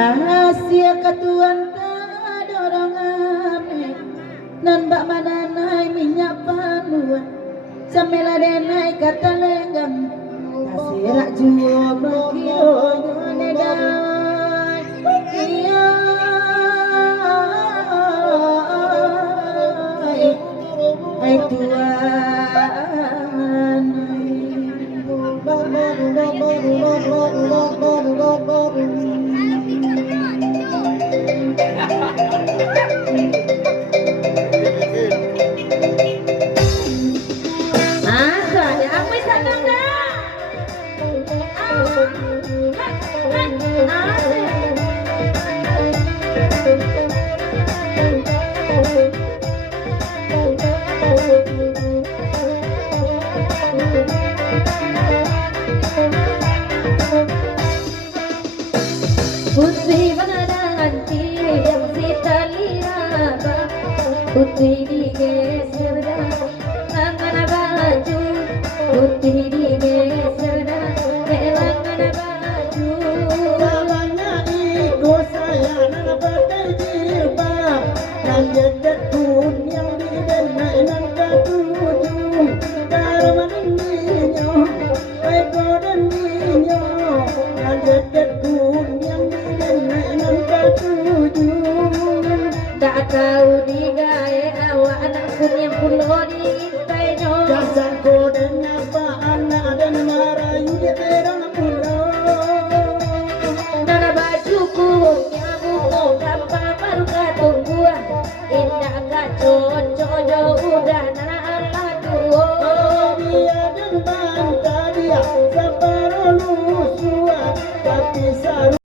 Asia katuan kadorongan nan bak mananai minyak panuan samela denai kata lenggang kasirak juo makio nedai iya ai tuan Putri menanti yang sitali raba Putri digeser dah tangan baju Putri digeser dah tangan baju Namanya itu saya nak pakai jilbab dan jedet pun yang di denai nan ketujuh karman minyo baik dan minyo dan jedet pun yang di denai nan ketujuh tak tahu digawe awak anak pun yang pulo diintainya jangan ko dan apa anak dan marayu di pedang pulau nana bajuku nyamu gampang baru katungguan indah gak cocok udah nana ala duo dia dan bantah dia separuh lusua tapi